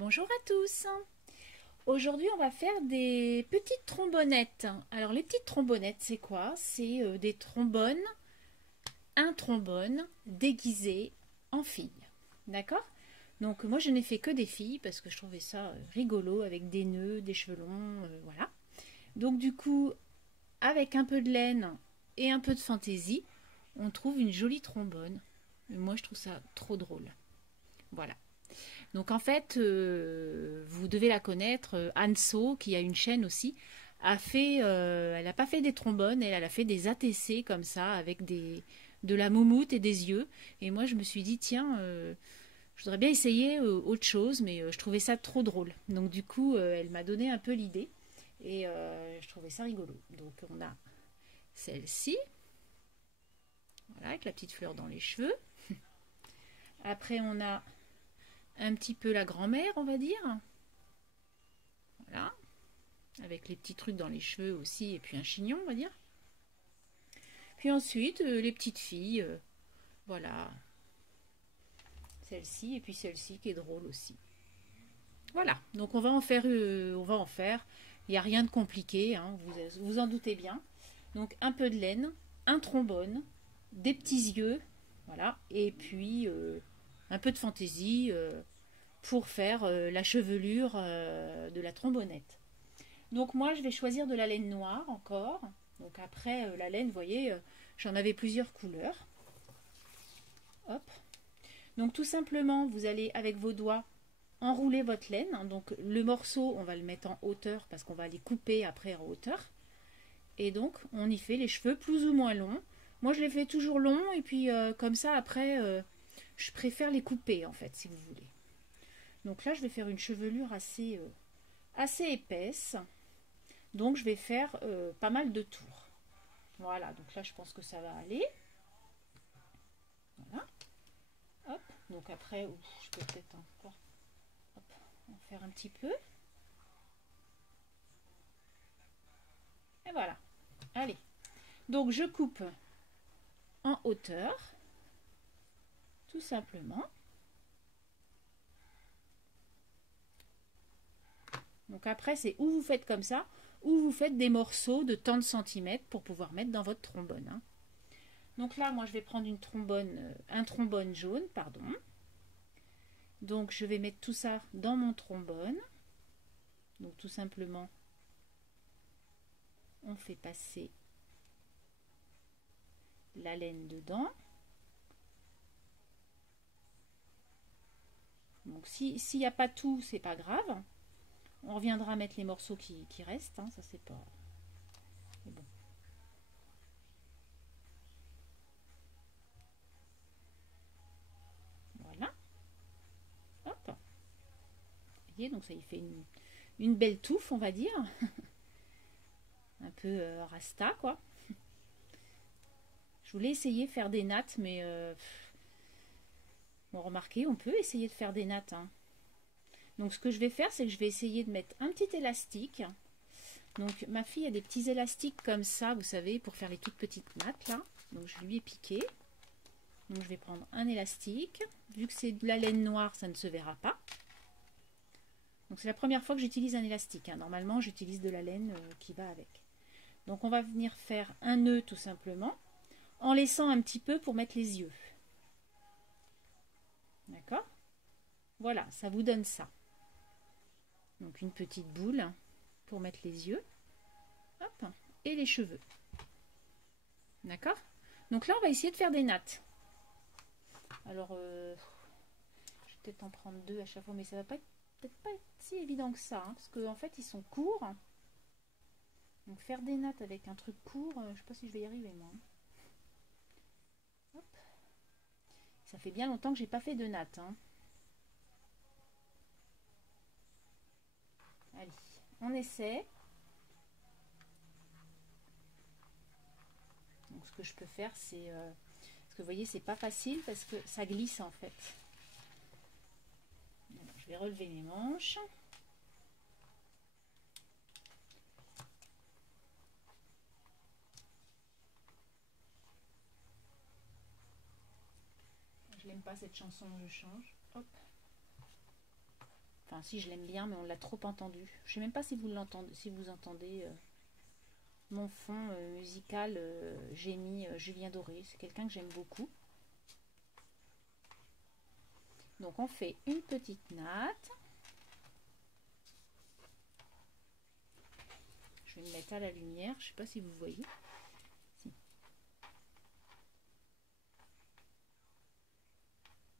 Bonjour à tous. Aujourd'hui, on va faire des petites trombonnettes. Alors, les petites trombonnettes, c'est quoi? C'est des trombones, un trombone déguisé en fille. D'accord? Donc, moi, je n'ai fait que des filles parce que je trouvais ça rigolo avec des nœuds, des cheveux longs, voilà. Donc, du coup, avec un peu de laine et un peu de fantaisie, on trouve une jolie trombone. Et moi, je trouve ça trop drôle. Voilà. Donc en fait, vous devez la connaître, Anne So, qui a une chaîne aussi, elle n'a pas fait des trombones, elle a fait des ATC comme ça, avec de la moumoute et des yeux. Et moi je me suis dit, tiens, je voudrais bien essayer autre chose, mais je trouvais ça trop drôle. Donc du coup, elle m'a donné un peu l'idée, et je trouvais ça rigolo. Donc on a celle-ci, voilà, avec la petite fleur dans les cheveux. Après on a un petit peu la grand-mère, on va dire. Voilà. Avec les petits trucs dans les cheveux aussi, et puis un chignon, on va dire. Puis ensuite, les petites filles, voilà, celle-ci, et puis celle-ci qui est drôle aussi. Voilà, donc on va en faire, il n'y a rien de compliqué, hein, vous en doutez bien. Donc un peu de laine, un trombone, des petits yeux, voilà, et puis un peu de fantaisie pour faire la chevelure de la trombonnette. Donc moi, je vais choisir de la laine noire encore. Donc après, la laine, vous voyez, j'en avais plusieurs couleurs. Hop. Donc tout simplement, vous allez avec vos doigts enrouler votre laine. Donc le morceau, on va le mettre en hauteur parce qu'on va les couper après en hauteur. Et donc, on y fait les cheveux plus ou moins longs. Moi, je les fais toujours longs et puis comme ça, après, je préfère les couper en fait, si vous voulez. Donc là, je vais faire une chevelure assez épaisse. Donc je vais faire pas mal de tours. Voilà, donc là je pense que ça va aller. Voilà. Hop. Donc après, je peux peut-être encore en faire un petit peu. Et voilà. Allez. Donc je coupe en hauteur. Tout simplement. Donc après, c'est ou vous faites comme ça, ou vous faites des morceaux de tant de centimètres pour pouvoir mettre dans votre trombone. Hein. Donc là, moi, je vais prendre un trombone jaune, pardon. Donc je vais mettre tout ça dans mon trombone. Donc tout simplement, on fait passer la laine dedans. Donc s'il n'y a pas tout, c'est pas grave. On reviendra mettre les morceaux qui restent. Hein, ça c'est pas. Mais bon. Voilà. Hop. Vous voyez, donc ça y fait une belle touffe, on va dire. Un peu rasta, quoi. Je voulais essayer de faire des nattes, mais bon, remarquez, on peut essayer de faire des nattes. Hein. Donc ce que je vais faire, c'est que je vais essayer de mettre un petit élastique. Donc ma fille a des petits élastiques comme ça, vous savez, pour faire les toutes petites nattes là. Donc je lui ai piqué. Donc je vais prendre un élastique. Vu que c'est de la laine noire, ça ne se verra pas. Donc c'est la première fois que j'utilise un élastique. Hein. Normalement, j'utilise de la laine qui va avec. Donc on va venir faire un nœud tout simplement, en laissant un petit peu pour mettre les yeux. D'accord? Voilà, ça vous donne ça. Donc une petite boule pour mettre les yeux. Hop, et les cheveux. D'accord? Donc là, on va essayer de faire des nattes. Alors, je vais peut-être en prendre deux à chaque fois, mais ça va peut-être pas être si évident que ça, hein, parce qu'en fait, ils sont courts. Donc faire des nattes avec un truc court, je sais pas si je vais y arriver, moi. Hop. Ça fait bien longtemps que j'ai pas fait de nattes. Hein. Allez, on essaie. Donc ce que je peux faire, c'est... parce que vous voyez, c'est pas facile parce que ça glisse en fait. Donc, je vais relever mes manches. Je n'aime pas cette chanson, je change. Hop. Enfin, si, je l'aime bien, mais on l'a trop entendu. Je sais même pas si vous l'entendez, si vous entendez mon fond musical. J'ai mis Julien Doré. C'est quelqu'un que j'aime beaucoup. Donc, on fait une petite natte. Je vais me mettre à la lumière. Je sais pas si vous voyez. Si.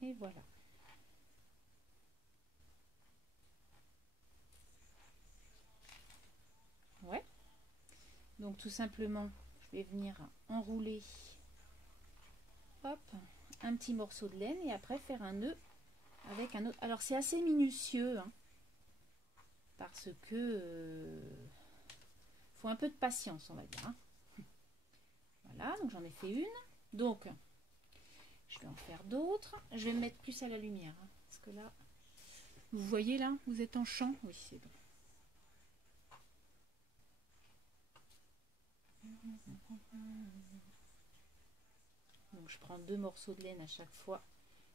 Et voilà. Ouais. Donc tout simplement, je vais venir enrouler, hop, un petit morceau de laine et après faire un nœud avec un autre. Alors c'est assez minutieux, hein, parce que faut un peu de patience, on va dire. Hein. Voilà, donc j'en ai fait une. Donc je vais en faire d'autres. Je vais me mettre plus à la lumière, hein, parce que là, vous voyez là, vous êtes en champ. Oui, c'est bon. Donc je prends 2 morceaux de laine à chaque fois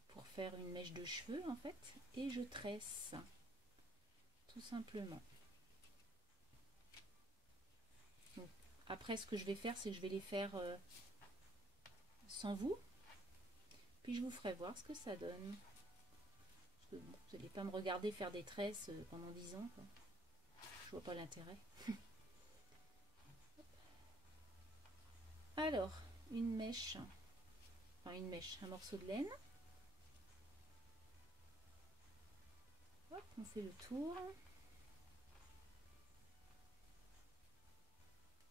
pour faire une mèche de cheveux en fait, et je tresse tout simplement. Donc, après ce que je vais faire, c'est que je vais les faire sans vous, puis je vous ferai voir ce que ça donne. Parce que, bon, vous n'allez pas me regarder faire des tresses pendant 10 ans, quoi. Je vois pas l'intérêt. Alors, une mèche, enfin une mèche, un morceau de laine. Hop, on fait le tour.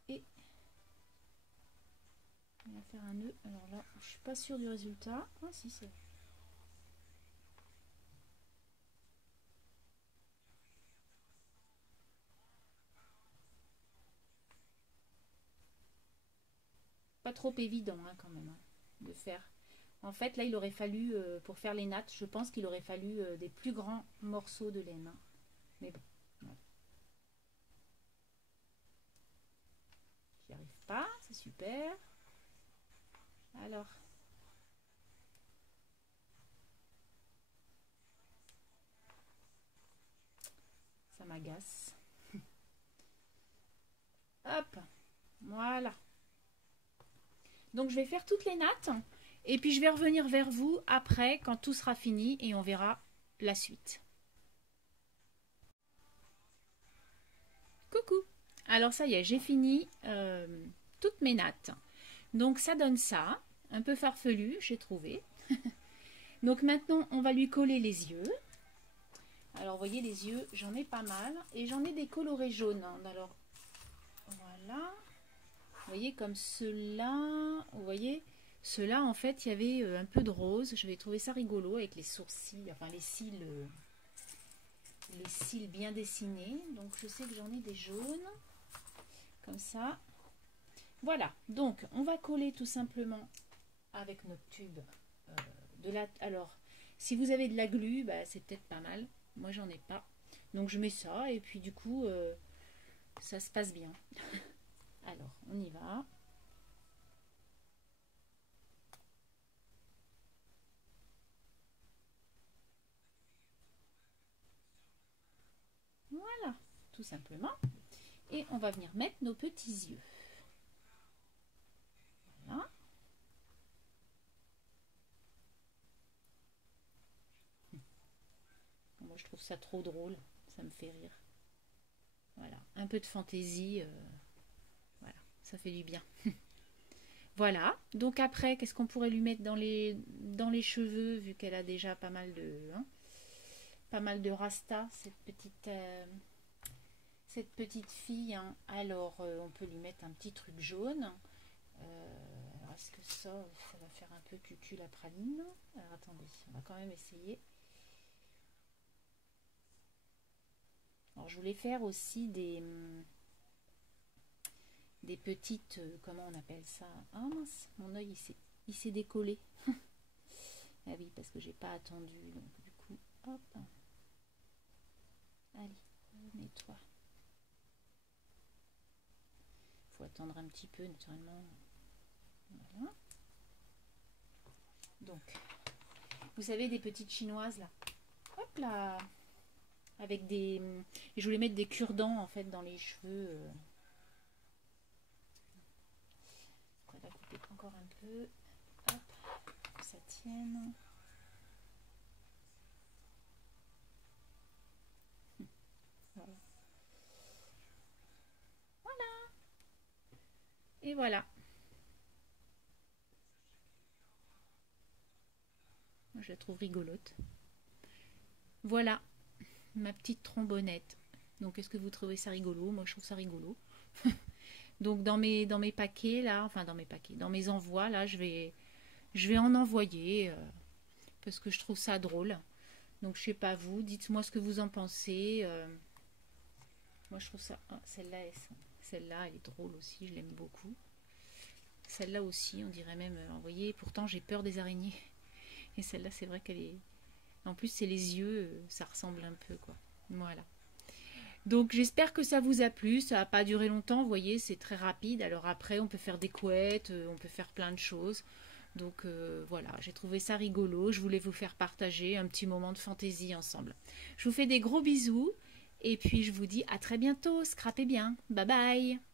Et on va faire un nœud. Alors là, je suis pas sûre du résultat. Ah si, c'est... Pas trop évident hein, quand même, hein, de faire. En fait, là, il aurait fallu, pour faire les nattes, je pense qu'il aurait fallu des plus grands morceaux de laine. Hein. Mais bon, voilà. J'y arrive pas, c'est super. Alors, ça m'agace. Hop, voilà. Donc, je vais faire toutes les nattes. Et puis, je vais revenir vers vous après, quand tout sera fini, et on verra la suite. Coucou! Alors, ça y est, j'ai fini toutes mes nattes. Donc, ça donne ça. Un peu farfelu, j'ai trouvé. Donc, maintenant, on va lui coller les yeux. Alors, vous voyez, les yeux, j'en ai pas mal. Et j'en ai des colorés jaunes. Alors, voilà. Vous voyez, comme ceux-là. Vous voyez, ceux-là, en fait, il y avait un peu de rose. J'avais trouvé ça rigolo avec les sourcils, enfin, les cils bien dessinés. Donc, je sais que j'en ai des jaunes. Comme ça. Voilà. Donc, on va coller tout simplement avec notre tube de la... Alors, si vous avez de la glu, bah, c'est peut-être pas mal. Moi, j'en ai pas. Donc, je mets ça et puis du coup, ça se passe bien. Alors, on y va. Voilà, tout simplement. Et on va venir mettre nos petits yeux. Voilà. Moi, je trouve ça trop drôle. Ça me fait rire. Voilà, un peu de fantaisie. Voilà, ça fait du bien. Voilà, donc après, qu'est-ce qu'on pourrait lui mettre dans les cheveux, vu qu'elle a déjà pas mal de rasta, cette petite fille. Hein. Alors, on peut lui mettre un petit truc jaune. Alors, est-ce que ça va faire un peu cucul la praline? Alors, attendez, on va quand même essayer. Alors, je voulais faire aussi des petites, comment on appelle ça? Ah mince, mon œil il s'est décollé. Ah oui, parce que j'ai pas attendu, donc du coup, hop. Allez, nettoie. Faut attendre un petit peu, naturellement. Voilà. Donc, vous savez, des petites chinoises là. Hop là. avec des... Et je voulais mettre des cure-dents en fait dans les cheveux. On va couper encore un peu. Hop, pour que ça tienne. Voilà. Et voilà. Moi, je la trouve rigolote. Voilà, ma petite trombonnette. Donc, est-ce que vous trouvez ça rigolo? Moi, je trouve ça rigolo. Donc, dans mes paquets, là, enfin, dans mes paquets, dans mes envois, là, je vais en envoyer parce que je trouve ça drôle. Donc, je sais pas vous, dites-moi ce que vous en pensez. Moi, je trouve ça... Ah, celle-là, elle est drôle aussi, je l'aime beaucoup. Celle-là aussi, on dirait même... vous voyez, pourtant, j'ai peur des araignées. Et celle-là, c'est vrai qu'elle est... En plus, c'est les yeux, ça ressemble un peu, quoi. Voilà. Donc, j'espère que ça vous a plu. Ça n'a pas duré longtemps, vous voyez, c'est très rapide. Alors après, on peut faire des couettes, on peut faire plein de choses. Donc, voilà, j'ai trouvé ça rigolo. Je voulais vous faire partager un petit moment de fantaisie ensemble. Je vous fais des gros bisous. Et puis, je vous dis à très bientôt. Scrapez bien. Bye bye.